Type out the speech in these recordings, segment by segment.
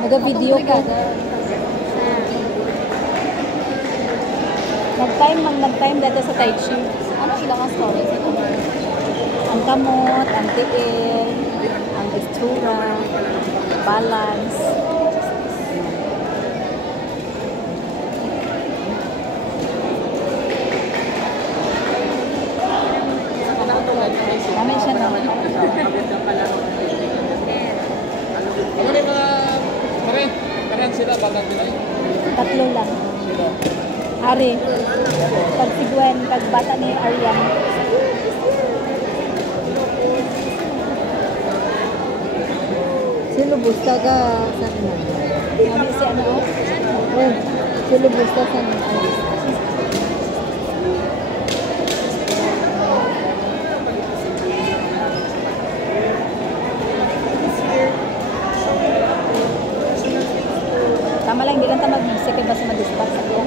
Naga-video ko. Nag-time dito sa Tai Chi. Ano ilang ang story sa ito? Ang kamot, ang tiil, ang itsura, balance. Kami siya na. Ano rin mga karen sila bagang Pinoy? Tatlo lang. Ari, pag si Gwen, pag bata ni Arian. Si Lubusta ka saan mo? Kami si ano? Oh, si Lubusta saan mo? Tama lang, hindi lang tayo mag-music kaya basta ma-distract sa iyo.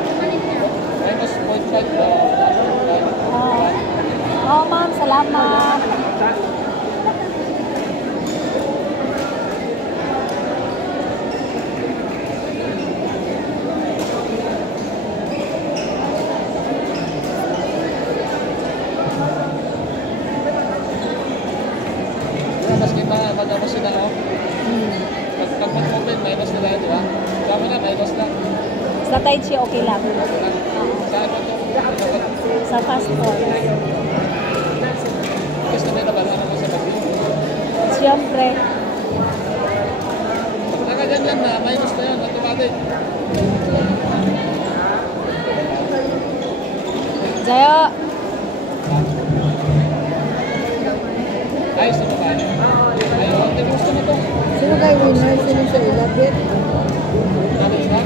Minus 0.5 ba? Oo, ma'am, salamat. Mas kita magamos sila no? Pag mag-open, minus na lang, di ba? Sabi na, minus lang. Sa Tai Chi, okay lang. Saan ba ito? Sa fast forward. Gusto nila ba? Ano mo sa pag Siyempre, Pag nakaganyan na, minus na yun, automatic. Jayo, Ayos na ba? Ayaw, hindi gusto mo ito. Sino kayo winner? Sino sa ilapit? Ayos na?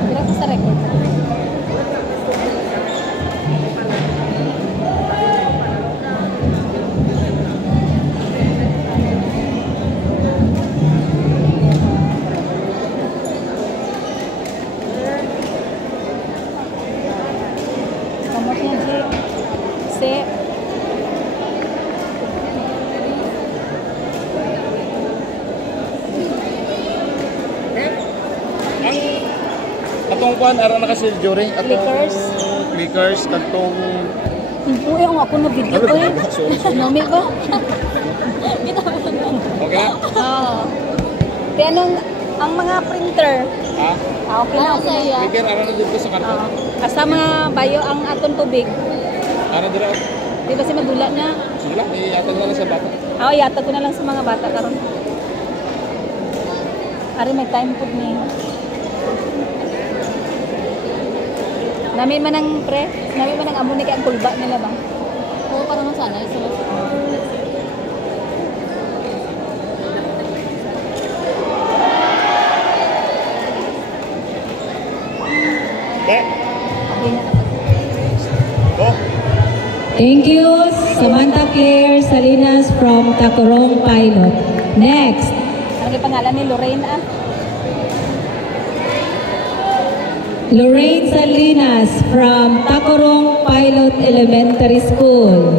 tira ko sa record. Kamot niya, G. Si. Atong kuan, araw na kasi jury. Clickers. Clickers, katong... Uy, ang ako na video ko eh. Nami ba? Okay na? Oo. Kaya nung, ang mga printer, Ha? okay na, okay na. Clicker, araw na dito sa karton. Asa mga bayo ang aton tubig. Araw dito. Di ba si madula niya? Sige lang, iatag na lang sa bata. Oo, yata ko na lang sa mga bata karon. Ari may time food ni. Namin man ang pre, namin man ang amo ni kay ang kulba nila ba? Oo, para masanay. So, Okay. Okay na. Go. Thank you, Samantha Claire Salinas from Tacorong Pilot. Next, Ano yung pangalan ni Lorraine ah? Lorraine Salinas from Tacorong Pilot Elementary School.